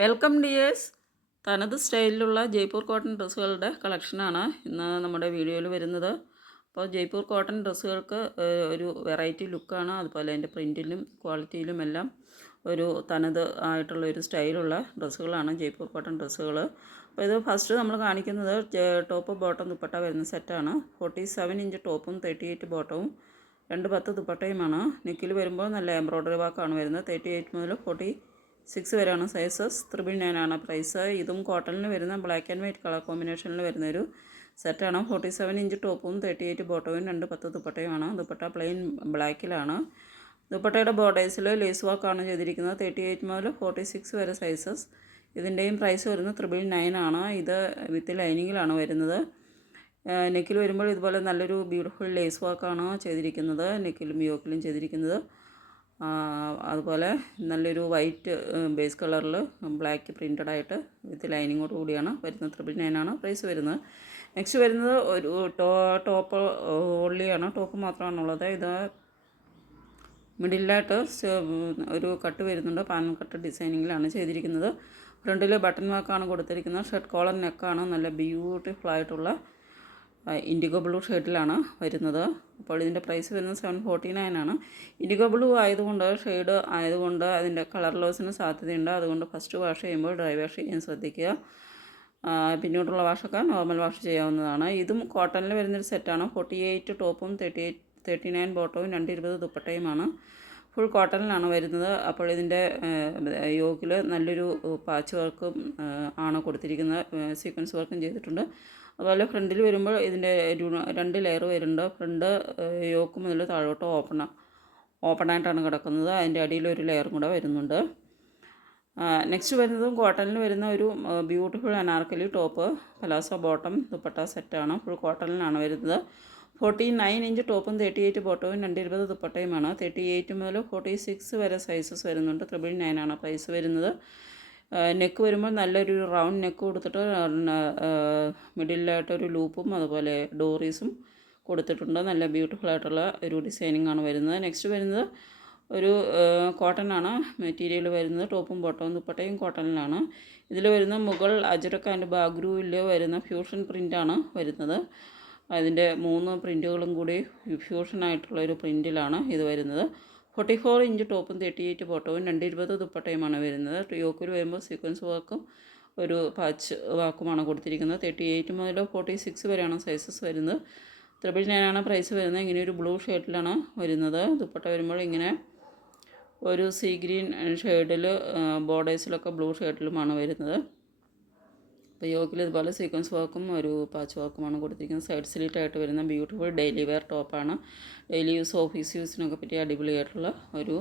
Welcome dears. തനത് സ്റ്റൈലിലുള്ള Jaipur cotton ഡ്രസ്സുകളുടെ കളക്ഷനാണ് ഇന്ന് നമ്മുടെ വീഡിയോയിൽ വരുന്നത്. അപ്പോൾ ജയ്പൂർ കോട്ടൺ ഡ്രസ്സുകൾക്ക് ഒരു വെറൈറ്റി ലുക്കാണ്. അതുപോലെ അതിന്റെ പ്രിന്റിലും ക്വാളിറ്റിയിലും എല്ലാം ഒരു തനത് ആയിട്ടുള്ള ഒരു സ്റ്റൈലുള്ള ഡ്രസ്സുകളാണ് ജയ്പൂർ കോട്ടൺ ഡ്രസ്സുകൾ. അപ്പോൾ ഇത് ഫസ്റ്റ് നമ്മൾ കാണിക്കുന്നത് ടോപ്പ് ബോട്ടം ദുപ്പട്ട വരുന്ന സെറ്റാണ്. ഫോർട്ടി സെവൻ ഇഞ്ച് ടോപ്പും തേർട്ടി എയ്റ്റ് ബോട്ടവും രണ്ട് പത്ത് ദുപ്പട്ടയുമാണ്. നെക്കിൽ വരുമ്പോൾ നല്ല എംബ്രോയ്ഡറി വർക്കാണ് വരുന്നത്. തേർട്ടി എയ്റ്റ് മുതൽ ഫോർട്ടി സിക്സ് വരെയാണ് സൈസസ്. ത്രിബിൾ നയൻ ആണ് പ്രൈസ്. ഇതും കോട്ടണിൽ വരുന്ന ബ്ലാക്ക് ആൻഡ് വൈറ്റ് കളർ കോമ്പിനേഷനിൽ വരുന്ന ഒരു സെറ്റാണ് ഫോർട്ടി സെവൻ ഇഞ്ച് ടോപ്പും തേർട്ടി എയ്റ്റ് ബോട്ടവും രണ്ട് പത്ത് ദുപ്പട്ടയുമാണ്. ദുപ്പട്ട പ്ലെയിൻ ബ്ലാക്കിലാണ് ദുപ്പട്ടയുടെ ബോർഡേഴ്സിൽ ലേസ് വർക്കാണ് ചെയ്തിരിക്കുന്നത്. തേർട്ടി എയ്റ്റ് മുതൽ ഫോർട്ടി സിക്സ് വരെ സൈസസ് ഇതിന്റെയും പ്രൈസ് വരുന്നത് ത്രിബിൾ നയൻ ആണ്. ഇത് വിത്ത് ലൈനിങ്ങിലാണ് വരുന്നത്. നെക്കിൽ വരുമ്പോൾ ഇതുപോലെ നല്ലൊരു ബ്യൂട്ടിഫുൾ ലേസ് വർക്കാണ് ചെയ്തിരിക്കുന്നത്. നെക്കിലും യോക്കിലും ചെയ്തിരിക്കുന്നത്. അതുപോലെ നല്ലൊരു വൈറ്റ് ബേസ് കളറിൽ ബ്ലാക്ക് പ്രിന്റഡ് ആയിട്ട് വിത്ത് ലൈനിങ്ങോട് കൂടിയാണ് വരുന്നത്. ത്രിപിൾ നയനാണ് പ്രൈസ് വരുന്നത്. നെക്സ്റ്റ് വരുന്നത് ഒരു ടോ ടോപ്പ് ഓൺലിയാണ് ടോപ്പ് മാത്രമാണുള്ളത്. ഇത് മിഡിലായിട്ട് ഒരു കട്ട് വരുന്നുണ്ട്. പാനൽ കട്ട് ഡിസൈനിങ്ങിലാണ് ചെയ്തിരിക്കുന്നത്. ഫ്രണ്ടിൽ ബട്ടൺ വർക്കാണ് കൊടുത്തിരിക്കുന്നത്. ഷർട്ട് കോളർ നെക്കാണ് നല്ല ബ്യൂട്ടിഫുൾ ആയിട്ടുള്ള ഇൻഡിഗോ ബ്ലൂ ഷെയ്ഡിലാണ് വരുന്നത്. അപ്പോൾ ഇതിന്റെ പ്രൈസ് വരുന്നത് സെവൻ ഫോർട്ടി നയൻ ആണ്. ഇൻഡിഗോ ബ്ലൂ ആയതുകൊണ്ട് ഷെയ്ഡ് ആയതുകൊണ്ട് അതിന്റെ കളർ ലോസിന് സാധ്യതയുണ്ട്. അതുകൊണ്ട് ഫസ്റ്റ് വാഷ് ചെയ്യുമ്പോൾ ഡ്രൈ വാഷ് ചെയ്യാൻ ശ്രദ്ധിക്കുക. പിന്നോട്ടുള്ള വാഷൊക്കെ നോർമൽ വാഷ് ചെയ്യാവുന്നതാണ്. ഇതും കോട്ടണിൽ വരുന്നൊരു സെറ്റാണ് ഫോർട്ടി എയ്റ്റ് ടോപ്പും തേർട്ടി എയ്റ്റ് തേർട്ടി നയൻ ബോട്ടവും രണ്ട് ഇരുപത് ദുപ്പട്ടയുമാണ് ഫുൾ കോട്ടണിലാണ് വരുന്നത്. അപ്പോൾ ഇതിന്റെ യോഗിൽ നല്ലൊരു പാച്ച് വർക്കും ആണ് കൊടുത്തിരിക്കുന്നത്. സീക്വൻസ് വർക്കും ചെയ്തിട്ടുണ്ട്. അതുപോലെ ഫ്രണ്ടിൽ വരുമ്പോൾ ഇതിന്റെ രണ്ട് ലെയർ വരുന്നുണ്ട്. ഫ്രണ്ട് യോക്ക് മുതൽ താഴോട്ട് ഓപ്പൺ ഓപ്പണായിട്ടാണ് കിടക്കുന്നത്. അതിന്റെ അടിയിൽ ഒരു ലെയറും കൂടെ വരുന്നുണ്ട്. നെക്സ്റ്റ് വരുന്നതും കോട്ടണിൽ വരുന്ന ഒരു beautiful Anarkali top palazzo bottom dupatta സെറ്റാണ് ഫുൾ കോട്ടണിലാണ് വരുന്നത്. ഫോർട്ടി നയൻ ഇഞ്ച് ടോപ്പും തേർട്ടി എയ്റ്റ് ബോട്ടവും രണ്ട് ഇരുപത് ദുപ്പട്ടയുമാണ്. തേർട്ടി എയ്റ്റ് മുതൽ ഫോർട്ടി സിക്സ് വരെ സൈസസ് വരുന്നുണ്ട്. ത്രിബിൾ നയനാണ് പ്രൈസ് വരുന്നത്. നെക്ക് വരുമ്പോൾ നല്ലൊരു റൗണ്ട് നെക്ക് കൊടുത്തിട്ട് മിഡിലായിട്ടൊരു ലൂപ്പും അതുപോലെ ഡോറീസും കൊടുത്തിട്ടുണ്ട്. നല്ല ബ്യൂട്ടിഫുൾ ആയിട്ടുള്ള ഒരു ഡിസൈനിങ് ആണ് വരുന്നത്. നെക്സ്റ്റ് വരുന്നത് ഒരു കോട്ടൺ ആണ്. മെറ്റീരിയൽ വരുന്നത് ടോപ്പും ബോട്ടവും ദുപ്പട്ടയും കോട്ടണിലാണ് ഇതിൽ വരുന്ന മുകൾ അജറക്ക് ആൻഡ് ബാഗ്രൂവിൽ വരുന്ന ഫ്യൂഷൻ പ്രിന്റാണ് വരുന്നത്. അതിന്റെ മൂന്ന് പ്രിന്റുകളും കൂടി ഫ്യൂഷൻ ആയിട്ടുള്ള ഒരു പ്രിന്റിലാണ് ഇത് വരുന്നത്. ഫോർട്ടി ഫോർ ഇഞ്ച് ടോപ്പും തേർട്ടി എയ്റ്റ് ബോട്ടവും രണ്ട് ഇരുപത് ദുപ്പട്ടയുമാണ് വരുന്നത്. യോക്കിൽ വരുമ്പോൾ സീക്വൻസ് വർക്കും ഒരു പാച്ച് വാക്കുമാണ് കൊടുത്തിരിക്കുന്നത്. തേർട്ടി എയ്റ്റ് മുതൽ ഫോർട്ടി സിക്സ് വരെയാണ് സൈസസ് വരുന്നത്. ത്രിബിൾ നയനാണ് പ്രൈസ് വരുന്നത്. ഇങ്ങനെ ഒരു ബ്ലൂ ഷെയ്ഡിലാണ് വരുന്നത്. ദുപ്പട്ട വരുമ്പോൾ ഇങ്ങനെ ഒരു സീ ഗ്രീൻ ഷെയ്ഡിൽ ബോർഡേഴ്സിലൊക്കെ ബ്ലൂ ഷെയ്ഡിലുമാണ് വരുന്നത്. അപ്പോൾ യോക്കിൽ ഇതുപോലെ സീക്വൻസ് വർക്കും ഒരു പാച്ച് വർക്കുമാണ് കൊടുത്തിരിക്കുന്നത്. സൈഡ് സ്ലീറ്റ് ആയിട്ട് വരുന്ന ബ്യൂട്ടിഫുൾ ഡെയിലി വെയർ ടോപ്പാണ് ഡെയിലി യൂസ് ഓഫീസ് യൂസിനൊക്കെ പറ്റിയ അടിപൊളിയായിട്ടുള്ള ഒരു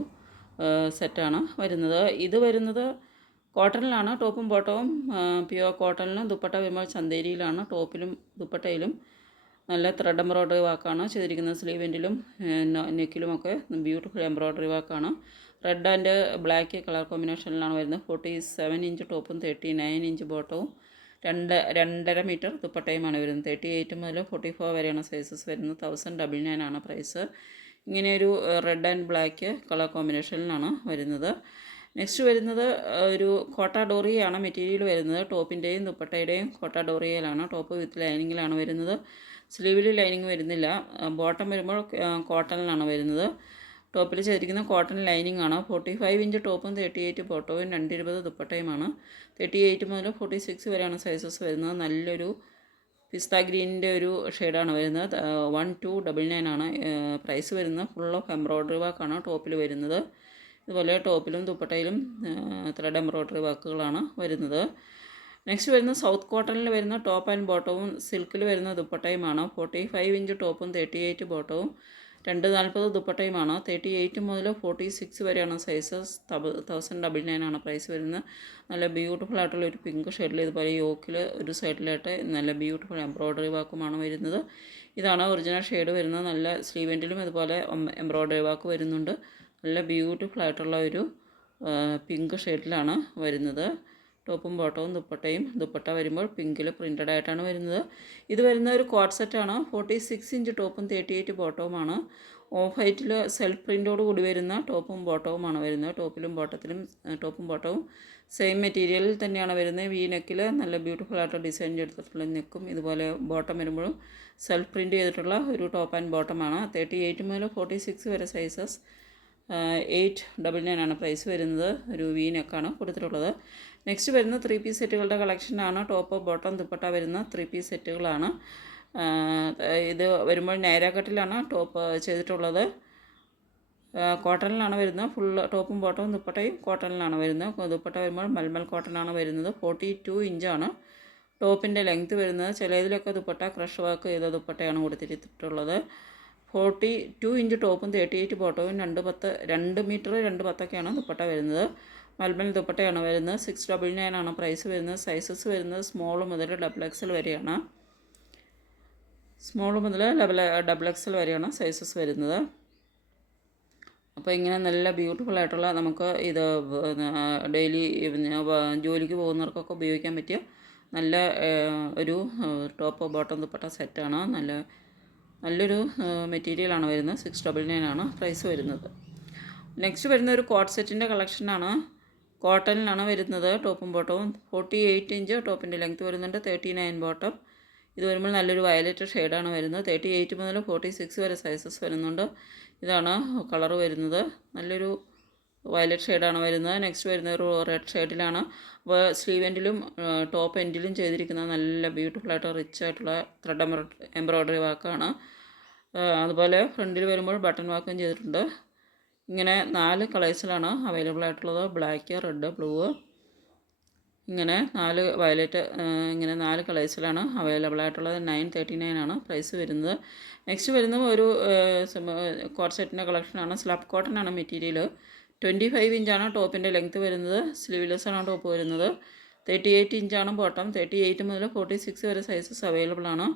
സെറ്റാണ് വരുന്നത്. ഇത് വരുന്നത് കോട്ടണിലാണ് ടോപ്പും ബോട്ടവും പ്യുവർ കോട്ടണിലും ദുപ്പട്ട വരുമ്പോൾ ചന്തേരിയിലാണ് ടോപ്പിലും ദുപ്പട്ടയിലും നല്ല ത്രെഡ് എംബ്രോയ്ഡറി വർക്കാണ് ചെയ്തിരിക്കുന്നത്. സ്ലീവെന്റിലും നെക്കിലുമൊക്കെ ബ്യൂട്ടിഫുൾ എംബ്രോയ്ഡറി വർക്കാണ് റെഡ് ആൻഡ് ബ്ലാക്ക് കളർ കോമ്പിനേഷനിലാണ് വരുന്നത്. ഫോർട്ടി സെവൻ ഇഞ്ച് ടോപ്പും തേർട്ടി നയൻ ഇഞ്ച് ബോട്ടവും രണ്ട് രണ്ടര മീറ്റർ ദുപ്പട്ടയുമാണ് വരുന്നത്. തേർട്ടി എയ്റ്റ് മുതൽ ഫോർട്ടി ഫോർ വരെയാണ് സൈസസ് വരുന്നത്. തൗസൻഡ് ഡബിൾ നയൻ ആണ് പ്രൈസ് ഇങ്ങനെയൊരു റെഡ് ആൻഡ് ബ്ലാക്ക് കളർ കോമ്പിനേഷനിലാണ് വരുന്നത്. നെക്സ്റ്റ് വരുന്നത് ഒരു കോട്ട ഡോറിയാണ് മെറ്റീരിയൽ വരുന്നത്. ടോപ്പിന്റെയും ദുപ്പട്ടയുടെയും കോട്ട ഡോറിയയിലാണ് ടോപ്പ് വിത്ത് ലൈനിങ്ങിലാണ് വരുന്നത്. സ്ലീവിൽ ലൈനിങ് വരുന്നില്ല. ബോട്ടം വരുമ്പോൾ കോട്ടണിലാണ് വരുന്നത്. ടോപ്പിൽ ചെയ്തിരിക്കുന്ന കോട്ടൺ ലൈനിങ് ആണ്. ഫോർട്ടി ഫൈവ് ഇഞ്ച് ടോപ്പും തേർട്ടി എയ്റ്റ് ബോട്ടവും രണ്ട് ഇരുപത് ദുപ്പട്ടയുമാണ് തേർട്ടി എയ്റ്റ് മുതൽ ഫോർട്ടി സിക്സ് വരെയാണ് സൈസസ് വരുന്നത്. നല്ലൊരു പിസ്ത ഗ്രീനിന്റെ ഒരു ഷെയ്ഡാണ് വരുന്നത്. വൺ ടു ഡബിൾ നയൻ ആണ്. പ്രൈസ് വരുന്നത്. ഫുൾ ഓഫ് എംബ്രോയ്ഡറി വർക്കാണ് ടോപ്പിൽ വരുന്നത്. ഇതുപോലെ ടോപ്പിലും ദുപ്പട്ടയിലും ത്രെഡ് എംബ്രോയ്ഡറി വർക്കുകളാണ് വരുന്നത്. നെക്സ്റ്റ് വരുന്ന സൗത്ത് കോട്ടണിൽ വരുന്ന ടോപ്പ് ആൻഡ് ബോട്ടവും സിൽക്കിൽ വരുന്ന ദുപ്പട്ടയുമാണ് ഫോർട്ടി ഫൈവ് ഇഞ്ച് ടോപ്പും തേർട്ടി എയ്റ്റ് ബോട്ടവും രണ്ട് നാൽപ്പത് ദുപ്പട്ടയുമാണ് തേർട്ടി എയ്റ്റ് മുതൽ ഫോർട്ടി സിക്സ് വരെയാണ് സൈസസ് തൗസൻഡ് ഡബിൾ നയൻ ആണ് പ്രൈസ് വരുന്നത്. നല്ല ബ്യൂട്ടിഫുൾ ആയിട്ടുള്ള ഒരു പിങ്ക് ഷെയ്ഡിൽ ഇതുപോലെ യോക്കിൽ ഒരു സൈഡിലായിട്ട് നല്ല ബ്യൂട്ടിഫുൾ എംബ്രോയ്ഡറി വാക്കുമാണ് വരുന്നത്. ഇതാണ് ഒറിജിനൽ ഷെയ്ഡ് വരുന്നത്. നല്ല സ്ലീവെന്റിലും ഇതുപോലെ എംബ്രോയ്ഡറി വാക്ക് വരുന്നുണ്ട്. നല്ല ബ്യൂട്ടിഫുൾ ആയിട്ടുള്ള ഒരു പിങ്ക് ഷെയ്ഡിലാണ് വരുന്നത്. ടോപ്പും ബോട്ടവും ദുപ്പട്ടയും. ദുപ്പട്ട വരുമ്പോൾ പിങ്കിൽ പ്രിന്റഡ് ആയിട്ടാണ് വരുന്നത്. ഇത് വരുന്ന ഒരു കോട്ട് സെറ്റാണ് ഫോർട്ടി സിക്സ് ഇഞ്ച് ടോപ്പും തേർട്ടി എയ്റ്റ് ബോട്ടവുമാണ് ഓഫ് ഹൈറ്റിൽ സെൽഫ് പ്രിന്റോട് കൂടി വരുന്ന ടോപ്പും ബോട്ടവുമാണ് വരുന്നത്. ടോപ്പിലും ബോട്ടത്തിലും ടോപ്പും ബോട്ടവും സെയിം മെറ്റീരിയലിൽ തന്നെയാണ് വരുന്നത്. വി നെക്കിൽ നല്ല ബ്യൂട്ടിഫുൾ ആയിട്ട് ഡിസൈൻ ചെയ്തിട്ടുള്ള നെക്കും ഇതുപോലെ ബോട്ടം വരുമ്പോഴും സെൽഫ് പ്രിന്റ് ചെയ്തിട്ടുള്ള ഒരു ടോപ്പ് ആൻഡ് ബോട്ടമാണ് തേർട്ടി എയ്റ്റ് മുതൽ ഫോർട്ടി സിക്സ് വരെ സൈസസ് എയ്റ്റ് ഡബിൾ നയൻ ആണ് പ്രൈസ് വരുന്നത്. ഒരു വി കൊടുത്തിട്ടുള്ളത്. നെക്സ്റ്റ് വരുന്ന ത്രീ പീസ് സെറ്റുകളുടെ കളക്ഷനാണ് ടോപ്പ് ബോട്ടം ദുപ്പട്ട വരുന്ന ത്രീ പീസ് സെറ്റുകളാണ്. ഇത് വരുമ്പോൾ നൈരാക്കട്ടിലാണ് ടോപ്പ് ചെയ്തിട്ടുള്ളത്. കോട്ടണിലാണ് വരുന്നത്. ഫുൾ ടോപ്പും ബോട്ടവും ദുപ്പട്ടയും കോട്ടണിലാണ് വരുന്നത്. ദുപ്പട്ട വരുമ്പോൾ മൽമൽ കോട്ടനാണ് വരുന്നത്. ഫോർട്ടി ടു ഇഞ്ചാണ് ടോപ്പിന്റെ ലെങ്ത്ത് വരുന്നത്. ചിലതിലൊക്കെ ദുപ്പട്ട ക്രഷ് വർക്ക് ചെയ്ത ദുപ്പട്ടയാണ് കൊടുത്തിട്ടുള്ളത്. ഫോർട്ടി ടു ഇഞ്ച് ടോപ്പും തേർട്ടി എയ്റ്റ് ബോട്ടവും രണ്ട് പത്ത് രണ്ട് മീറ്റർ രണ്ട് പത്തൊക്കെയാണ് ദുപ്പട്ട വരുന്നത്. മൽമൽ ദുപ്പട്ടയാണ് വരുന്നത്. സിക്സ് ഡബിൾ നയൻ ആണ് പ്രൈസ് വരുന്നത്. സൈസസ് വരുന്നത് സ്മോൾ മുതൽ ഡബിൾ എക്സൽ വരെയാണ്. സ്മോൾ മുതൽ ഡബിൾ ഡബിൾ എക്സൽ വരെയാണ് സൈസസ് വരുന്നത്. അപ്പോൾ ഇങ്ങനെ നല്ല ബ്യൂട്ടിഫുൾ ആയിട്ടുള്ള നമുക്ക് ഇത് ഡെയിലി ജോലിക്ക് പോകുന്നവർക്കൊക്കെ ഉപയോഗിക്കാൻ പറ്റിയ നല്ല ഒരു ടോപ്പ് ബോട്ടം ദുപ്പട്ട സെറ്റാണ്. നല്ല നല്ലൊരു മെറ്റീരിയലാണ് വരുന്നത്. സിക്സ് ഡബിൾ നയൻ ആണ് പ്രൈസ് വരുന്നത്. നെക്സ്റ്റ് വരുന്ന ഒരു കോട്ട് സെറ്റിന്റെ കളക്ഷനാണ് കോട്ടണിലാണ് വരുന്നത്. ടോപ്പും ബോട്ടവും ഫോർട്ടി എയ്റ്റ് ഇഞ്ച് ടോപ്പിന്റെ ലെങ്ത് വരുന്നുണ്ട്. തേർട്ടി നയൻ ബോട്ടം ഇത് വരുമ്പോൾ നല്ലൊരു വയലറ്റ് ഷെയ്ഡാണ് വരുന്നത്. തേർട്ടി എയ്റ്റ് മുതൽ ഫോർട്ടി സിക്സ് വരെ സൈസസ് വരുന്നുണ്ട്. ഇതാണ് കളർ വരുന്നത്. നല്ലൊരു വയലറ്റ് ഷെയ്ഡാണ് വരുന്നത്. നെക്സ്റ്റ് വരുന്നത് ഒരു റെഡ് ഷെയ്ഡിലാണ്. അപ്പോൾ സ്ലീവ് എൻഡിലും ടോപ്പ് എൻഡിലും ചെയ്തിരിക്കുന്ന നല്ല ബ്യൂട്ടിഫുൾ ആയിട്ട് റിച്ച് ആയിട്ടുള്ള ത്രെഡ് എംബ്രോയിഡറി വർക്കാണ് അതുപോലെ ഫ്രണ്ടിൽ വരുമ്പോൾ ബട്ടൺ വർക്കും ചെയ്തിട്ടുണ്ട്. ഇങ്ങനെ നാല് കളേഴ്സിലാണ് അവൈലബിൾ ആയിട്ടുള്ളത്. ബ്ലാക്ക് റെഡ് ബ്ലൂ ഇങ്ങനെ നാല് വയലറ്റ് ഇങ്ങനെ നാല് കളേഴ്സിലാണ് അവൈലബിൾ ആയിട്ടുള്ളത്. നയൻ തേർട്ടി നയൻ ആണ് പ്രൈസ് വരുന്നത്. നെക്സ്റ്റ് വരുന്നത് ഒരു കോട്ട് സെറ്റിന്റെ കളക്ഷനാണ് സ്ലബ് കോട്ടൺ ആണ്. മെറ്റീരിയൽ ട്വന്റി ഫൈവ് ഇഞ്ചാണ് ടോപ്പിന്റെ ലെങ്ത്ത് വരുന്നത്. സ്ലീവ്ലെസ് ആണ് ടോപ്പ് വരുന്നത്. തേർട്ടി എയ്റ്റ് ഇഞ്ചാണ് ബോട്ടം തേർട്ടി എയ്റ്റ് മുതൽ ഫോർട്ടി സിക്സ് വരെ സൈസസ് അവൈലബിൾ ആണ്.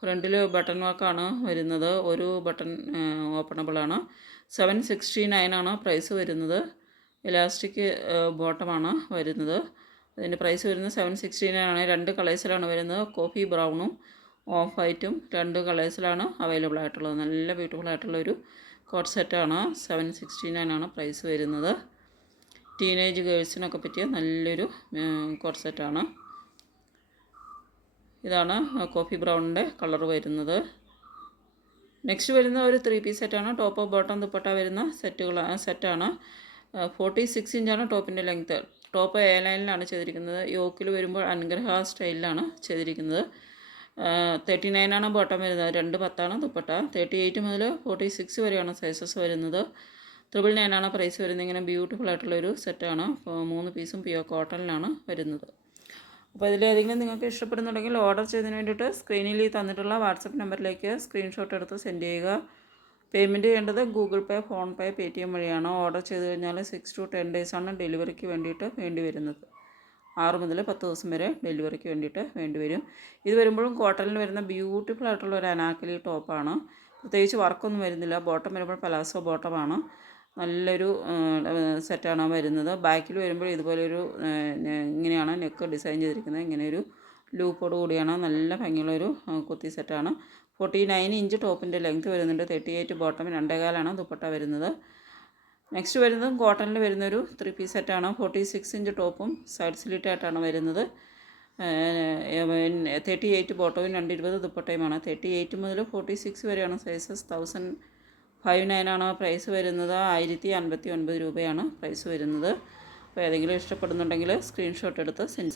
ഫ്രണ്ടിൽ ബട്ടൺ വർക്കാണ് വരുന്നത്. ഒരു ബട്ടൺ ഓപ്പണബിൾ ആണ്. സെവൻ സിക്സ്റ്റി നയൻ ആണ് പ്രൈസ് വരുന്നത്. ഇലാസ്റ്റിക് ബോട്ടമാണ് വരുന്നത്. അതിന്റെ പ്രൈസ് വരുന്നത് സെവൻ സിക്സ്റ്റി നയൻ ആണ്. രണ്ട് കളേഴ്സിലാണ് വരുന്നത്. കോഫി ബ്രൗണും ഓഫ് വൈറ്റും രണ്ട് കളേഴ്സിലാണ് അവൈലബിൾ ആയിട്ടുള്ളത്. നല്ല ബ്യൂട്ടിഫുൾ ആയിട്ടുള്ള ഒരു കോട്ട് സെറ്റാണ്. സെവൻ സിക്സ്റ്റി നയൻ ആണ് പ്രൈസ് വരുന്നത്. ടീനേജ് ഗേൾസിനൊക്കെ പറ്റിയ നല്ലൊരു കോട്ട് സെറ്റാണ്. ഇതാണ് കോഫി ബ്രൗണിന്റെ കളർ വരുന്നത്. നെക്സ്റ്റ് വരുന്ന ഒരു ത്രീ പീസ് സെറ്റാണ്. ടോപ്പ് ബോട്ടം ദുപ്പട്ട വരുന്ന സെറ്റുകൾ സെറ്റാണ്. ഫോർട്ടി സിക്സ് ഇഞ്ചാണ് ടോപ്പിന്റെ ലെങ്ത്ത്. ടോപ്പ് എ ലൈനിലാണ് ചെയ്തിരിക്കുന്നത്. യോക്കിൽ വരുമ്പോൾ അനുഗ്രഹ സ്റ്റൈലിലാണ് ചെയ്തിരിക്കുന്നത്. തേർട്ടി നയനാണ് ബോട്ടം വരുന്നത്? രണ്ട് പത്താണ് ദുപ്പട്ട? തേർട്ടി എയ്റ്റ് മുതൽ ഫോർട്ടി സിക്സ് വരെയാണ് സൈസസ് വരുന്നത്. ത്രിപിൾ നയനാണ് പ്രൈസ് വരുന്നത്? ഇങ്ങനെ ബ്യൂട്ടിഫുൾ ആയിട്ടുള്ളൊരു സെറ്റാണ് മൂന്ന് പീസും പിയോ കോട്ടണിലാണ് വരുന്നത്. അപ്പോൾ ഇതിലേതെങ്കിലും നിങ്ങൾക്ക് ഇഷ്ടപ്പെടുന്നുണ്ടെങ്കിൽ ഓർഡർ ചെയ്തതിന് വേണ്ടിയിട്ട് സ്ക്രീനിൽ ഈ തന്നിട്ടുള്ള വാട്സപ്പ് നമ്പറിലേക്ക് സ്ക്രീൻഷോട്ട് എടുത്ത് സെൻഡ് ചെയ്യുക. പേയ്മെന്റ് ചെയ്യേണ്ടത് Google Pay PhonePe Paytm വഴിയാണ് ഓർഡർ ചെയ്ത് കഴിഞ്ഞാൽ സിക്സ് ടു ടെൻ ഡേയ്സാണ് ഡെലിവറിക്ക് വേണ്ടിയിട്ട് വേണ്ടി വരുന്നത്. ആറ് മുതൽ പത്ത് ദിവസം വരെ ഡെലിവറിക്ക് വേണ്ടിയിട്ട് വേണ്ടി വരും. ഇത് വരുമ്പോഴും കോട്ടണിൽ വരുന്ന ബ്യൂട്ടിഫുൾ ആയിട്ടുള്ള ഒരു അനാക്കലി ടോപ്പാണ്. പ്രത്യേകിച്ച് വർക്കൊന്നും വരുന്നില്ല. ബോട്ടം വരുമ്പോൾ പലാസോ ബോട്ടമാണ്. നല്ലൊരു സെറ്റാണ് വരുന്നത്. ബാക്കിൽ വരുമ്പോൾ ഇതുപോലൊരു ഇങ്ങനെയാണ് നെക്ക് ഡിസൈൻ ചെയ്തിരിക്കുന്നത്. ഇങ്ങനെയൊരു ലൂപ്പോട് കൂടിയാണ്. നല്ല ഭംഗിയുള്ളൊരു കുത്തി സെറ്റാണ്. ഫോർട്ടി നയൻ ഇഞ്ച് ടോപ്പിന്റെ ലെങ്ത് വരുന്നുണ്ട്. തേർട്ടി എയ്റ്റ് ബോട്ടം രണ്ടേകാലാണ് ദുപ്പട്ട വരുന്നത്. നെക്സ്റ്റ് വരുന്നതും കോട്ടണിൽ വരുന്നൊരു ത്രീ പീസ് സെറ്റാണ് ഫോർട്ടി സിക്സ് ഇഞ്ച് ടോപ്പും സൈഡ് സ്ലിറ്റായിട്ടാണ് വരുന്നത്. തേർട്ടി എയ്റ്റ് ബോട്ടവും രണ്ട് ഇരുപത് ദുപ്പട്ടയുമാണ് തേർട്ടി എയ്റ്റ് മുതൽ ഫോർട്ടി സിക്സ് വരെയാണ് സൈസസ് തൗസൻഡ് ഫൈവ് നയനാണ് പ്രൈസ് വരുന്നത്. ആയിരത്തി അൻപത്തി ഒൻപത് രൂപയാണ് പ്രൈസ് വരുന്നത്. അപ്പോൾ ഏതെങ്കിലും ഇഷ്ടപ്പെടുന്നുണ്ടെങ്കിൽ സ്ക്രീൻഷോട്ട് എടുത്ത് സെൻഡ്